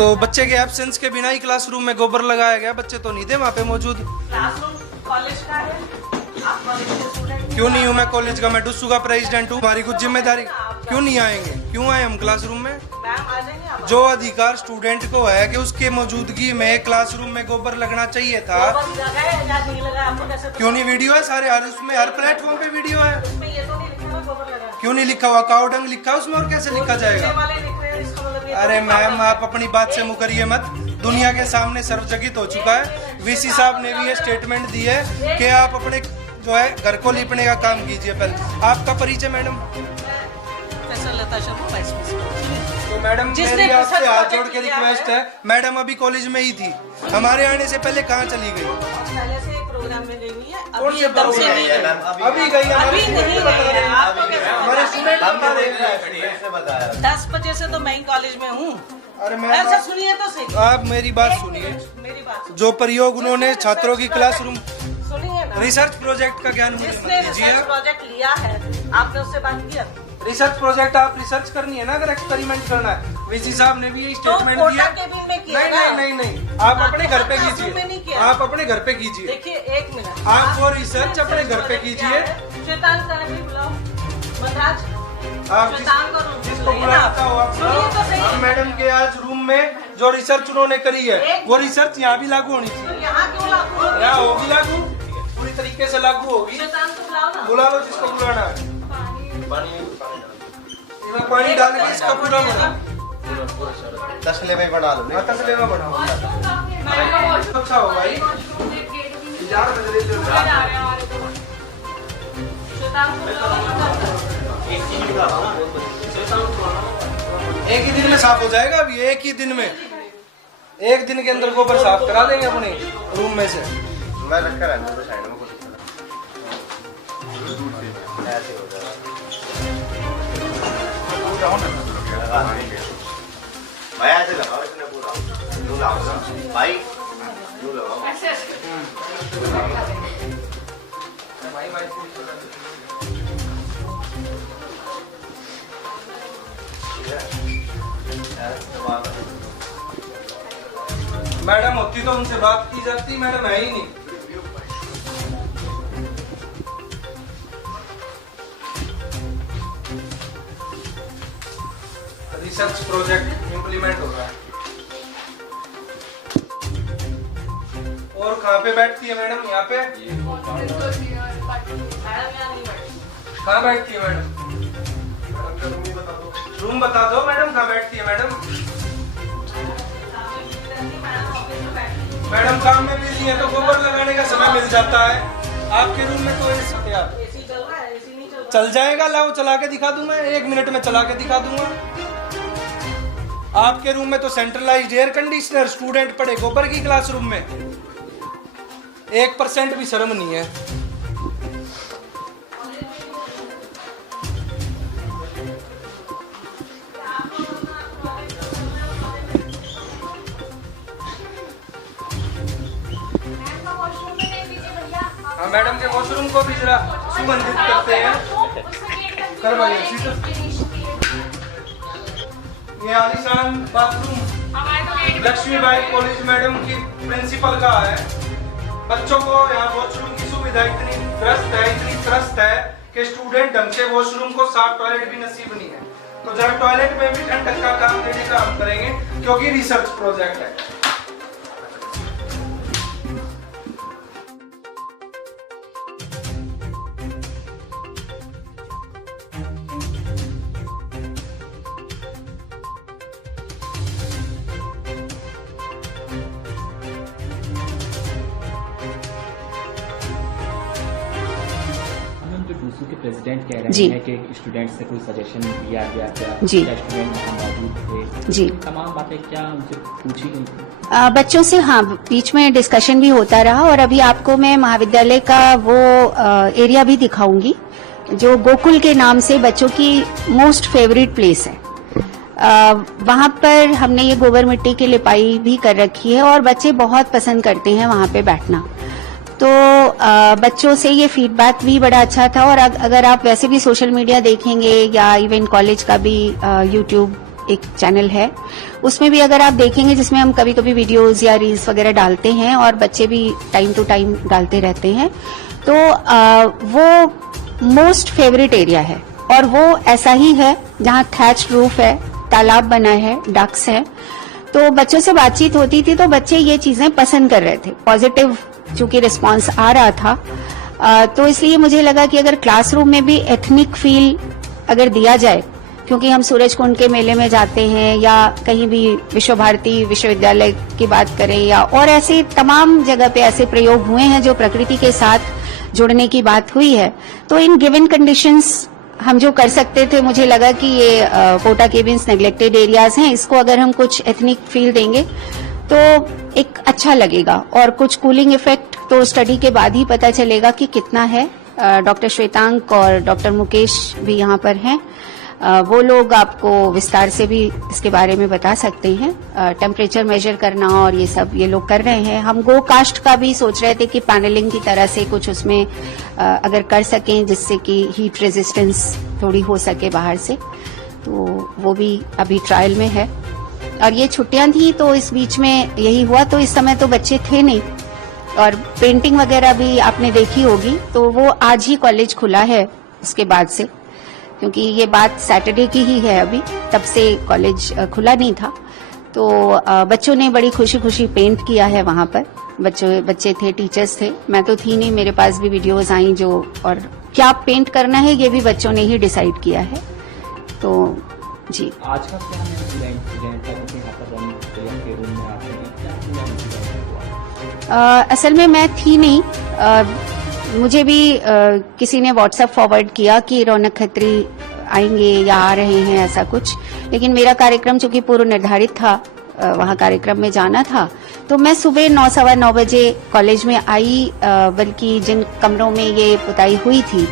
तो बच्चे के एब्सेंस के बिना ही क्लासरूम में गोबर लगाया गया, बच्चे तो नहीं थे वहाँ पे मौजूद। क्लासरूम कॉलेज का है, आप कॉलेज के स्टूडेंट क्यों नहीं हूँ मैं कॉलेज का, मैं डुस्सू का प्रेसिडेंट हूँ, हमारी कुछ जिम्मेदारी। क्यों नहीं आएंगे, क्यों आए हम क्लासरूम में? मैम आ जाएंगे आप। जो अधिकार स्टूडेंट को है कि उसके मौजूदगी में क्लासरूम में गोबर लगना चाहिए था। बस लगाए या नहीं लगाए आपको कैसे पता? क्यों नहीं? वीडियो है सारे, हर उसमें हर प्लेटफॉर्म पे वीडियो है। उसमें ये तो नहीं लिखा ना गोबर लगा। क्यों नहीं लिखा हुआ? काउडंग लिखा उसमें, और कैसे लिखा ये जाएगा? वाले लिख रहे हैं, इसका मतलब ये अरे तो मैम आप अपनी बात से मुकरिए मत, दुनिया के सामने सर्वजगित हो चुका है। वीसी साहब ने भी ये स्टेटमेंट दी है कि आप अपने जो है घर को लिपने का काम कीजिए। पहले आपका परिचय मैडम? प्रोफेसर लता शर्मा, वाइस प्रिंसिपल। तो मैडम जिसने मेरी आपसे रिसर्च हाथ जोड़ प्रोजेक्ट के किया रिक्वेस्ट है। है, मैडम अभी कॉलेज में ही थी, हमारे आने से पहले कहाँ चली गई? पहले से प्रोग्राम में गई हुई है, कौन अभी से एकदम से प्रोग्राम नहीं में? गई। अभी गई? अभी नहीं गई है, आपको कैसे हमारे स्टूडेंट पता? 10 बजे से तो मैं ही कॉलेज में हूँ। अरे मैम ऐसा सुनिए तो सही, आप मेरी बात एक सुनिए। मिनट, मेरी बात सुनिए। जो प्रयोग उन्होंने छात्रों की क्लासरूम सुनिए ना, रिसर्च प्रोजेक्ट का ज्ञान मुझे मत जिसने दीजिए। रिसर्च प्रोजेक्ट लिया है, आपने उससे बात किया? रिसर्च प्रोजेक्ट आप रिसर्च करनी है ना, अगर एक्सपेरिमेंट करना है। वीसी साहब ने भी ये स्टेटमेंट तो दिया। कोटा केबिन में किया नहीं ना? नहीं नहीं नहीं, आप अपने घर पे क्लासरूम में नहीं कीजिए, किया। आप अपने घर पे कीजिए। देखिए एक मिनट, आप वो रिसर्च अपने घर पे कीजिए। शैतान का भी बुलाओ, मनराज आप शैतान का रूप जिसको बुलाइए बुलाना ना। चाहो आप सुनिए तो बुलाओ। सही। हम मैडम के आज रूम में जो रिसर्च उन्होंने करी है, वो रिसर्च यहाँ भी लागू होनी चाहिए। तो यहाँ क्यों लागू हो? यहाँ होगी लागू, पूरी तरीके से लागू होगी। शैतान को बुलाओ ना। बुला लो जिसको बुलाना है। इसमें पानी डाल के इसका पूरा बना, तसले में बना लो। तसले में बनाओ। अच्छा हो भाई, 11 बजे शैतान को बुलाओ। एक ही दिन में साफ हो जाएगा। अभी एक ही दिन में, एक दिन के अंदर गोबर साफ करा देंगे अपने रूम में से। मैं रखा रहता हूँ साइड में, कुछ ऐसे हो जाएगा। भाई ऐसे लगाओ, इसने पूरा यूं लगाओ भाई, यूं लगाओ। मैडम होती तो उनसे बात की जाती, मैडम है ही नहीं। रिसर्च प्रोजेक्ट इम्प्लीमेंट हो रहा है। और कहाँ पे बैठती है मैडम? यहाँ पे? कहाँ बैठती है मैडम? रूम बता दो मैडम, कहाँ बैठती है मैडम? मैडम काम में बिजी है तो गोबर लगाने का समय मिल जाता है। आपके रूम में तो एसी चल रहा है, एसी नहीं चल रहा। चल जाएगा, लाओ चला के दिखा दूं मैं, 1 मिनट में चला के दिखा दूंगा। आपके रूम में तो सेंट्रलाइज्ड एयर कंडीशनर, स्टूडेंट पढ़े गोबर की क्लासरूम में, 1% भी शर्म नहीं है। हाँ मैडम के वॉशरूम को भी जरा सुगंधित करते हैं, करवाइए। ये आलीशान बाथरूम लक्ष्मीबाई कॉलेज मैडम की प्रिंसिपल का है। बच्चों को यहाँ वॉशरूम की सुविधा इतनी त्रस्त है कि स्टूडेंट ढंग से वॉशरूम को साफ टॉयलेट भी नसीब नहीं है। तो जरा टॉयलेट में भी ठंडक का काम देने का हम करेंगे, क्योंकि रिसर्च प्रोजेक्ट है। डूसू के प्रेसिडेंट कह रहे जी। हैं कि स्टूडेंट से कोई सजेशन लिया गया क्या? जी। क्या स्टूडेंट वहाँ मौजूद थे? जी। तमाम बातें क्या उनसे पूछी गई थी? बच्चों से हाँ बीच में डिस्कशन भी होता रहा, और अभी आपको मैं महाविद्यालय का वो एरिया भी दिखाऊंगी जो गोकुल के नाम से बच्चों की मोस्ट फेवरेट प्लेस है। वहाँ पर हमने ये गोबर मिट्टी की लिपाई भी कर रखी है और बच्चे बहुत पसंद करते हैं वहाँ पे बैठना। तो बच्चों से ये फीडबैक भी बड़ा अच्छा था। और अगर आप वैसे भी सोशल मीडिया देखेंगे या इवन कॉलेज का भी यूट्यूब एक चैनल है, उसमें भी अगर आप देखेंगे, जिसमें हम कभी कभी वीडियोस या रील्स वगैरह डालते हैं और बच्चे भी टाइम टू टाइम डालते रहते हैं, तो वो मोस्ट फेवरेट एरिया है और वो ऐसा ही है जहाँ थैच रूफ है, तालाब बना है, डक्स है। तो बच्चों से बातचीत होती थी तो बच्चे ये चीजें पसंद कर रहे थे, पॉजिटिव चूंकि रिस्पांस आ रहा था। तो इसलिए मुझे लगा कि अगर क्लासरूम में भी एथनिक फील अगर दिया जाए, क्योंकि हम सूरजकुंड के मेले में जाते हैं या कहीं भी विश्व भारती विश्वविद्यालय की बात करें या और ऐसे तमाम जगह पे ऐसे प्रयोग हुए हैं जो प्रकृति के साथ जुड़ने की बात हुई है, तो इन गिवन कंडीशंस हम जो कर सकते थे, मुझे लगा कि ये पोटा केबिन्स नेग्लेक्टेड एरियाज हैं, इसको अगर हम कुछ एथनिक फील देंगे तो एक अच्छा लगेगा और कुछ कूलिंग इफेक्ट तो स्टडी के बाद ही पता चलेगा कि कितना है। डॉक्टर श्वेतांक और डॉक्टर मुकेश भी यहाँ पर हैं, वो लोग आपको विस्तार से भी इसके बारे में बता सकते हैं। टेम्परेचर मेजर करना और ये सब ये लोग कर रहे हैं। हम गो कास्ट का भी सोच रहे थे कि पैनलिंग की तरह से कुछ उसमें अगर कर सकें जिससे कि हीट रेजिस्टेंस थोड़ी हो सके बाहर से, तो वो भी अभी ट्रायल में है। और ये छुट्टियां थी तो इस बीच में यही हुआ, तो इस समय तो बच्चे थे नहीं और पेंटिंग वगैरह भी आपने देखी होगी, तो वो आज ही कॉलेज खुला है उसके बाद से, क्योंकि ये बात सैटरडे की ही है, अभी तब से कॉलेज खुला नहीं था। तो बच्चों ने बड़ी खुशी खुशी पेंट किया है वहां पर, बच्चे थे, टीचर्स थे, मैं तो थी नहीं, मेरे पास भी वीडियोस आई जो, और क्या पेंट करना है ये भी बच्चों ने ही डिसाइड किया है। तो जी आज का क्या है स्टूडेंट यहाँ पर के रूम में आते हैं, क्या असल में मैं थी नहीं, मुझे भी किसी ने व्हाट्सएप फॉरवर्ड किया कि रौनक खत्री आएंगे या आ रहे हैं ऐसा कुछ, लेकिन मेरा कार्यक्रम चूंकि पूर्व निर्धारित था, वहाँ कार्यक्रम में जाना था, तो मैं सुबह 9 सवा 9 बजे कॉलेज में आई। बल्कि जिन कमरों में ये पुताई हुई थी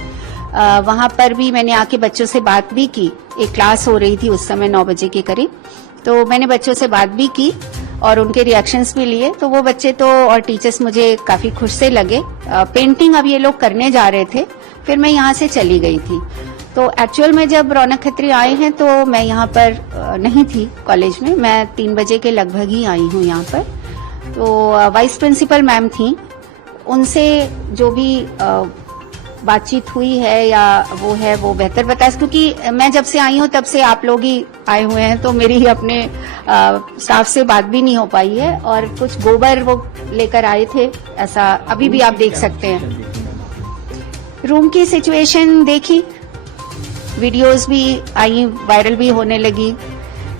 वहाँ पर भी मैंने आके बच्चों से बात भी की, एक क्लास हो रही थी उस समय 9 बजे के करीब, तो मैंने बच्चों से बात भी की और उनके रिएक्शंस भी लिए। तो वो बच्चे तो और टीचर्स मुझे काफी खुश से लगे। पेंटिंग अब ये लोग करने जा रहे थे, फिर मैं यहाँ से चली गई थी। तो एक्चुअल में जब रौनक खत्री आए हैं तो मैं यहाँ पर नहीं थी कॉलेज में, मैं 3 बजे के लगभग ही आई हूँ यहाँ पर। तो वाइस प्रिंसिपल मैम थी, उनसे जो भी बातचीत हुई है या वो है वो बेहतर बता, क्योंकि मैं जब से आई हूँ तब से आप लोग ही आए हुए हैं, तो मेरी अपने स्टाफ से बात भी नहीं हो पाई है। और कुछ गोबर वो लेकर आए थे, ऐसा अभी भी आप देख सकते हैं। रूम की सिचुएशन देखी, वीडियोस भी आई, वायरल भी होने लगी,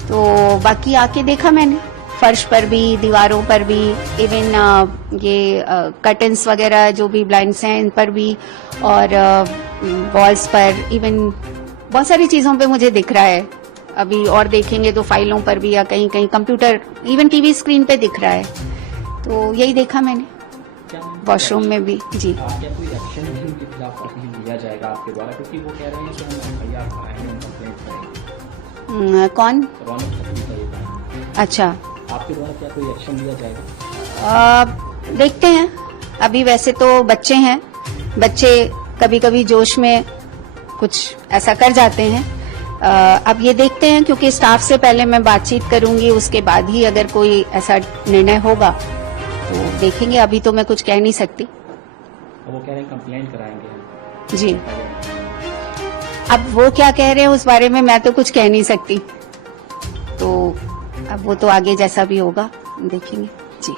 तो बाकी आके देखा मैंने, फर्श पर भी, दीवारों पर भी, इवन ये कर्टन्स वगैरह जो भी ब्लाइंड्स हैं इन पर भी, और वॉल्स पर, इवन बहुत सारी चीजों पे मुझे दिख रहा है अभी, और देखेंगे तो फाइलों पर भी या कहीं कहीं कंप्यूटर, इवन टीवी स्क्रीन पे दिख रहा है। तो यही देखा मैंने वॉशरूम में भी। जी क्या कोई एक्शन भी उनके खिलाफ लिया जाएगा आपके द्वारा, क्योंकि वो कह रहे हैं कि हम एफआईआर कराएंगे, हम कंप्लेंट करेंगे। कौन? रौनक खत्री का ये था। अच्छा, आपके द्वारा क्या कोई एक्शन लिया जाएगा? देखते हैं, अभी वैसे तो बच्चे हैं, बच्चे कभी कभी जोश में कुछ ऐसा कर जाते हैं। अब ये देखते हैं, क्योंकि स्टाफ से पहले मैं बातचीत करूंगी, उसके बाद ही अगर कोई ऐसा निर्णय होगा तो देखेंगे। अभी तो मैं कुछ कह नहीं सकती। वो कह रहे हैं कंप्लेंट कराएंगे जी, अब वो क्या कह रहे हैं उस बारे में मैं तो कुछ कह नहीं सकती, तो अब वो तो आगे जैसा भी होगा देखेंगे। जी।